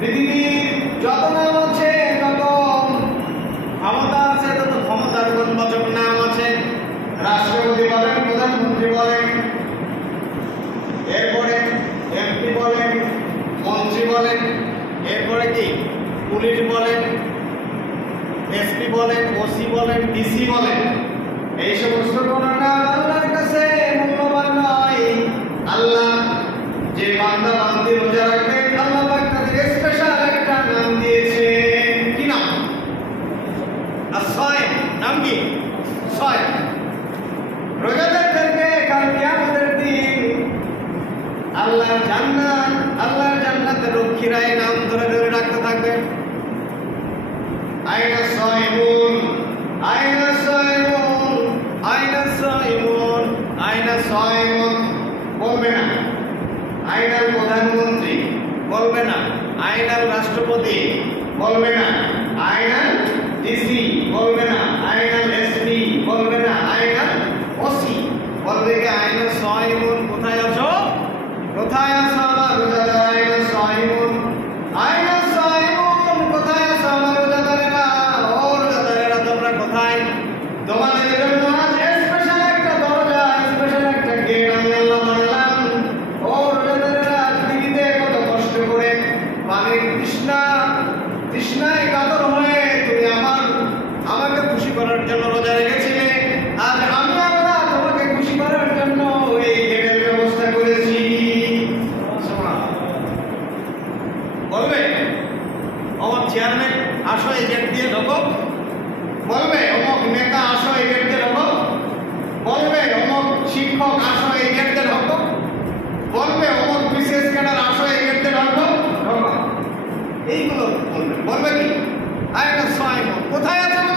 পৃথিবীর যত নাম আছে যত ক্ষমতা আছে, তত ক্ষমতার গুণবাচক নাম আছে। রাষ্ট্রপতি বলেন, প্রধানমন্ত্রী বলেন, এরপরে এমপি বলেন, মন্ত্রী বলেন, এরপরে কি? পুলিশ বলেন এসপি বলেন ওসি বলেন ডিসি বলেন। এই সমস্ত কোনো নাম আল্লাহর কাছে মূল্যবান নয়। আল্লাহ যে বান্দা বান্দি রোজা রাখে রোগীরা নাম ধরে ধরে ডাকতে থাকবে। আয়না সয়মুন আয়না সয়মুন আয়না সয়মুন আয়না সয়মুন বলবে না। আয়নার প্রধানমন্ত্রী, বলবে না। আয়নার রাষ্ট্রপতি, বলবে না। আয়নার ডিসি, বলবে না। আয়নার এসপি, বলবে না। আয়নার ওসি, বলবে আয়নার সয়মুন কোথায় আছো? কোথায় আছো আমার রোজাদার আয়নার নেতা আসো এদেরদের হলো বলবে অমুক শিক্ষক আসো এদেরদের হতো বলবে অমুক বিশেষ ক্যাডার আসো এদেরদের হতো এইগুলো বলবে। বলবে কি? আর একটা সময় কোথায় আছে?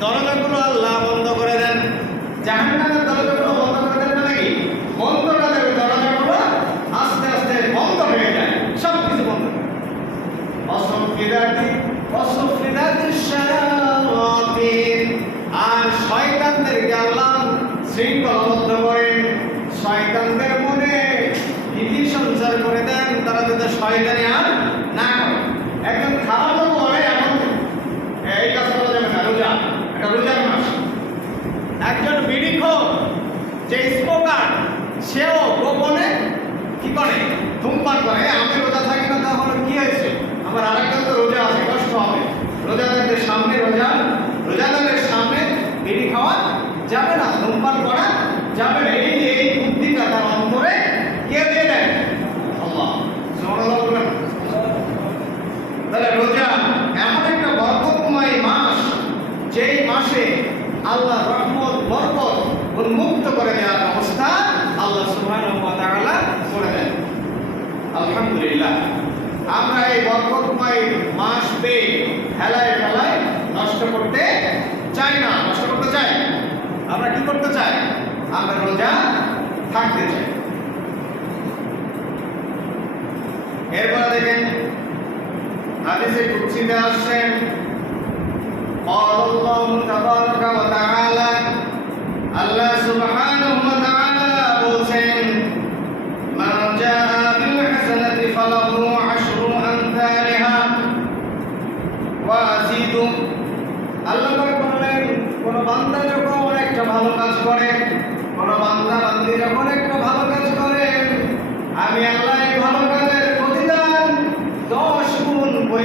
দরগাগুলো আল্লাহ। যে স্মোকার সেও গোপনে কি করে? ধূমপান করে। আমি রোজা থাকি না, তাহলে কি হয়েছে? আমার আরেকজন তো রোজা আছে, কষ্ট হবে। রোজা রোজাদারদের সামনে রোজা রোজা রোজাদারের সামনে বিড়ি খাওয়া যাবে না, ধূমপান করা যাবে না। এই যে এই বুদ্ধিটা তার অন্তরে কে দিয়ে দেয়? তাহলে রোজা এমন একটা বরকতময় মাস, যেই মাসে আল্লাহ রহমত বরকত উন্মুক্ত করে দেওয়ার ব্যবস্থা আল্লাহ সুবহানাহু ওয়া তাআলা করে দেন আলহামদুলিল্লাহ আমরা এই বরকতময় মাস পেয়ে হেলায় ফেলায় নষ্ট করতে চাই না নষ্ট করতে চাই আমরা কি করতে চাই আমরা রোজা থাকতে চাই এরপরে দেখেন হাদিসে কুদসিতে আসছেন قال الله تبارك وتعالى আল্লাহ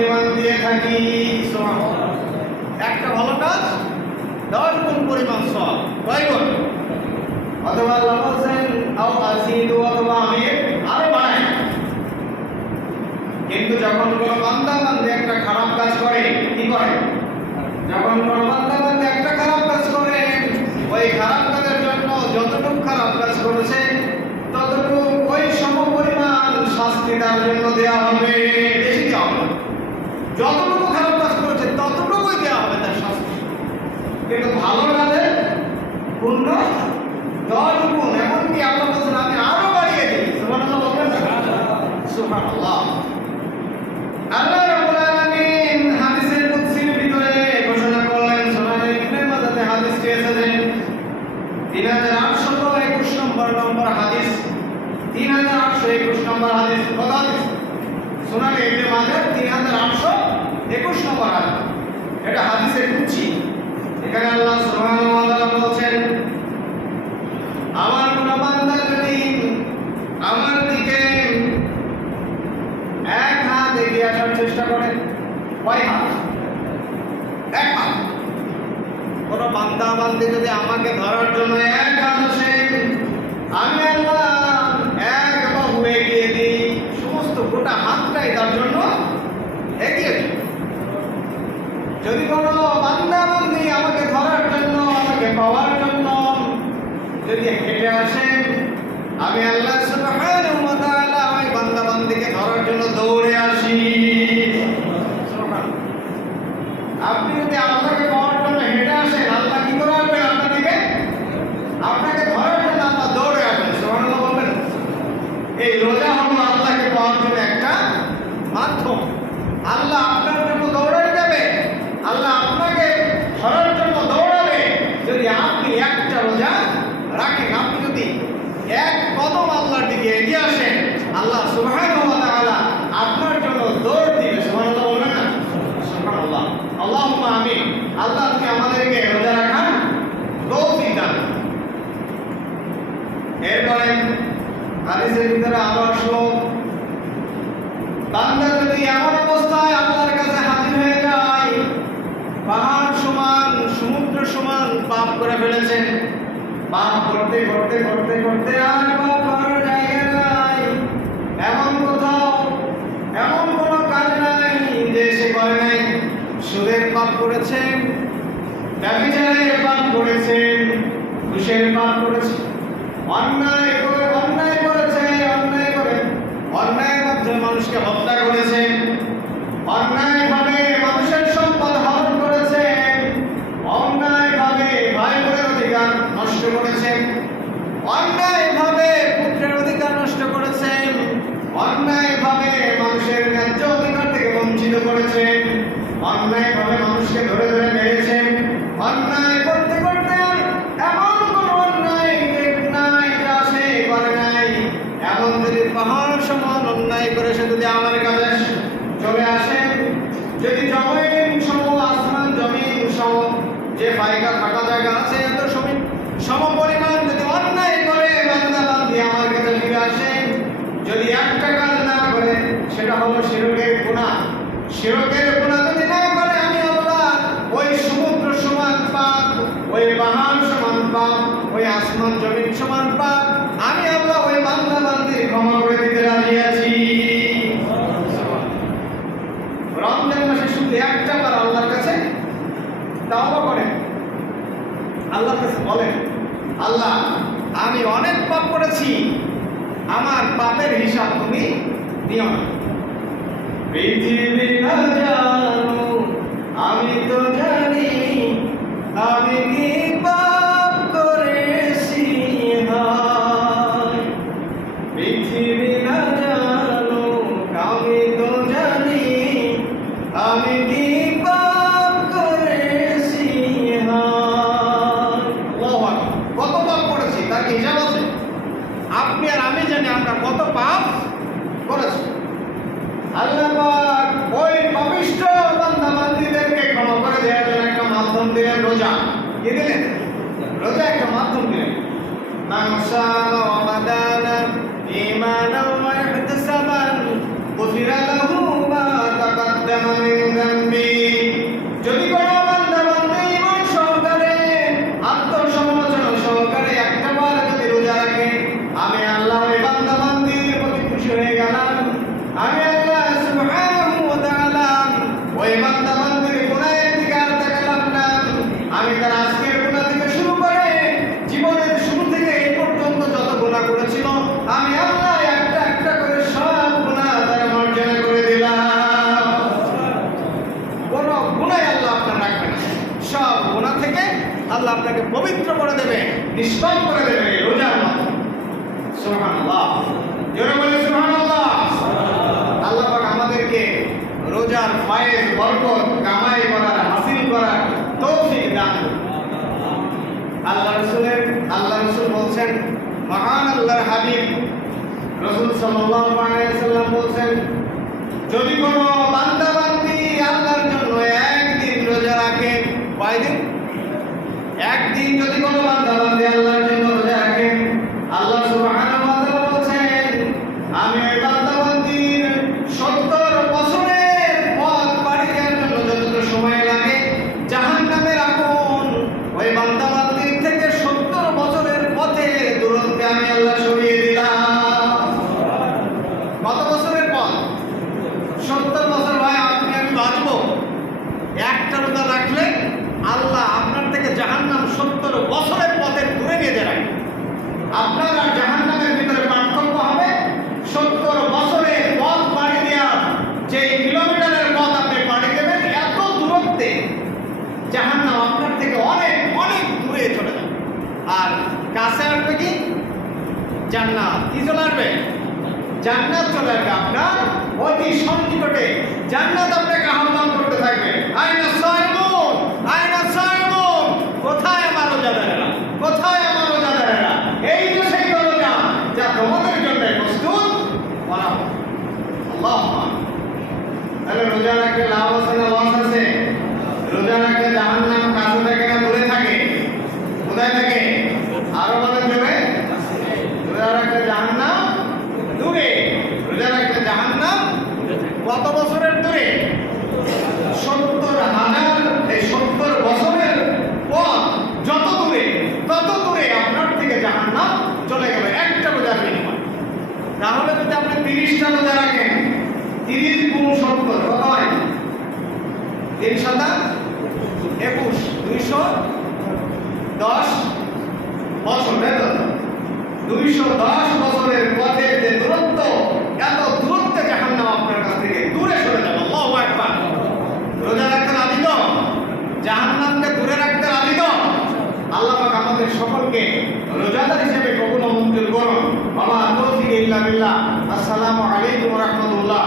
পরিমাণ দিয়ে থাকি একটা ভালো কাজ, দশ গুণ পরিমাণ সব। কয় গুণ? অথবা বলছেন আও অথবা আমি আরও বাড়াই কিন্তু যখন কোনো বান্দা বান্দে একটা খারাপ কাজ করে, কি করে? যখন কোনো বান্দা বান্দে একটা খারাপ কাজ করে, ওই খারাপ কাজের জন্য যতটুকু খারাপ কাজ করেছে, ততটুকু ওই সম পরিমাণ শাস্তি তার জন্য দেওয়া হবে। যতটুকু খারাপ কাজ করেছে, ততটুকুই দেওয়া হবে তার শাস্তি। কিন্তু ভালো কাজে পূর্ণ দশ গুণ, এমনকি আমি আরও বাড়িয়ে দিই। ঘোষণা করলেন মাজাতে হাদিসটি এসেছে 3821 নম্বর নম্বর হাদিস 3821 নম্বর হাদিস। কত হাদিস সুনানে ইবনে মাজাহ 3821 নম্বর হাদিস এটা হাদিসের কুদসি এখানে আল্লাহ সুবহানাহু ওয়া তাআলা বলছেন, আমার কোন বান্দা যদি আমার দিকে এক হাত এগিয়ে আসার চেষ্টা করে, কয় হাত? এক হাত। কোন বান্দা বান্দি যদি আমাকে ধরার জন্য এক হাত আসে, আমি আল্লাহ এক বাহু এগিয়ে দিই। সমস্ত গোটা হাতটাই তার জন্য এগিয়ে দিই যদি কোনো বান্দা বান্দি আমাকে ধরার জন্য আমাকে পাওয়ার জন্য যদি হেঁটে আসেন আমি আল্লাহ সুবহানাহু ওয়া তাআলা ওই বান্দা বান্দিকে ধরার জন্য দৌড়ে আসি সুবহানাল্লাহ। আপনি যদি আল্লাহকে পাওয়ার জন্য হেঁটে আসেন আল্লাহ কি করে আসবেন আপনার দিকে আপনাকে ধরার জন্য আল্লাহ দৌড়ে আসবেন সুবহানাল্লাহ বলবেন এই রোজা হলো আল্লাহকে পাওয়ার জন্য একটা মাধ্যম আল্লাহ আপনার জন্য দৌড়াতে যাবে আল্লাহ আপনাকে ধরার জন্য দৌড়াবে যদি আপনি একটা রোজা রাখেন আপনি যদি এক কদম আল্লাহর দিকে এগিয়ে আসেন আল্লাহ সুবহানাহু ওয়া তাআলা আপনার জন্য দৌড় দিবে সুবহানাল্লাহ বলবেন না সুবহানাল্লাহ আমিন আল্লাহ তুমি আমাদেরকে রোজা রাখার তৌফিক দান। এরপরে হাদিসের ভিতরে আরও আসলো, বান্দা যদি এমন অবস্থায় আল্লাহর কাছে হাজির হয়ে যায়, পাহাড় সমান, সমুদ্র সমান পাপ করে ফেলেছেন পাপ করতে করতে করতে করতে আর পাপ করার জায়গা নাই এমন কোথাও এমন কোনো কাজ নাই যে সে করে নাই পাপ করেছেন ব্যভিচারের পাপ করেছেন ঘুষের পাপ করেছেন। অন্যায় করে, অন্যায় করেছে, অন্যায় করে। অন্যায়ের মাধ্যমে মানুষকে হত্যা করেছেন অন্যায়ভাবে মানুষের সম্পদ হরণ করেছেন অন্যায়ভাবে ভাই বোনের অধিকার নষ্ট করেছেন অন্যায়ভাবে অন্যায়ভাবে মানুষকে ধরে ধরে মেরেছেন। অন্যায় করতে করতে এমন কোন অন্যায় নাই আসে করে নাই। এমন যদি পাহাড় সমান অন্যায় করে সে যদি আমার কাছে চলে আসে, যদি জমিন সম, আসমান জমিন সম, যে ফায়গা থাকা জায়গা আছে এত সমি সম পরিমাণ যদি অন্যায় করে, বান্দা বান্দি আমার কাছে ফিরে আসে, যদি একটা কাজ না করে, সেটা হলো শিরকের গুণা শিরকের আল্লাহ, আমি অনেক পাপ করেছি। আমার পাপের হিসাব তুমি দিও না। পৃথিবী না জানো আমি তো Avança. আল্লাহ আপনাকে পবিত্র করে দেবে, নিষ্পাপ করে দেবে রোজার মাধ্যমে আল্লাহ পাক আমাদেরকে রোজার ফায়েজ, বরকত, কামাই করার, হাসিল করার তৌফিক দান আল্লাহ রসুলের, আল্লাহ রসুল বলছেন, মহান আল্লাহর হাবিব। রসুল বলছেন, যদি কোনো বান্দি আল্লাহর জন্য একদিন রোজা রাখে, কয়দিন একদিন যদি কোনো বান্দা বান্দে আল্লাহর জন্য রোজা রাখে আল্লাহ সুবহানাহু ওয়া তাআলা বলছেন আমি ওই বান্দা বান্দির 70 বছরের পথ পাড়ি দেওয়ার জন্য যতটুকু সময় লাগে জাহান্নামের আগুন ওই বান্দা বান্দির থেকে 70 বছরের পথে দূরত্বে আমি আল্লাহ সরিয়ে দিলাম কত বছরের পথ সত্তর বছর ভাই আপনি আমি বাঁচব একটা রোজা রাখলে আল্লাহ আপনার থেকে জাহান্নাম সত্তর বছরের পথে দূরে নিয়ে যাবেন আপনার আর জাহান্নামের ভিতরে পার্থক্য হবে সত্তর বছরের পথ পাড়ি দেওয়া যে কিলোমিটারের পথ আপনি পাড়ি দেবেন এত দূরত্বে জাহান্নাম আপনার থেকে অনেক অনেক দূরে চলে যাবে আর কাছে আসবে কি? জান্নাত। কি চলে আসবে? জান্নাত চলে আসবে আপনার অতি সন্নিকটে। জান্নাত আপনাকে আহ্বান করতে থাকবে। আয়না আয়না কোথায় আমার রোজাদারেরা? কোথায় আমার রোজাদারেরা? এই সেই রোজা যা তোমাদের জন্য প্রস্তুত করা আল্লাহ তাহলে রোজা রাখলে লাভ আছে না লস আছে? রোজা রাখলে কাছে থাকে না, দূরে থাকে। কোথায় থাকে? আরও বলেন জোরে রোজা রাখলে জাহান্নাম দূরে। রোজা রাখলে জাহান্নাম কত বছরের দূরে? সত্তর হাজার, এই সত্তর বছরের পথ যত দূরে, তত দূরে আপনার থেকে জাহান্নাম চলে গেল একটা রোজার বিনিময়। তাহলে যদি আপনি তিরিশটা রোজা রাখেন, তিরিশ গুণ সত্তর, কত হয়? তিন সাতা একুশ, দুইশো দশ বছর দুইশো দশ বছরের পথের যে দূরত্ব, এত দূরত্বে জাহান্নাম আপনার কাছ দূরে সরে যাবে। আল্লাহু আকবার। রোজা রাখতে রাজি তো জাহান্নামকে দূরে রাখতে আমাদের সকলকে রোজাদার হিসেবে ও মঞ্জুর করুন। বাবা তৌফিক ইল্লা বিল্লাহ। আসসালামু আলাইকুম রাহমাতুল্লাহ।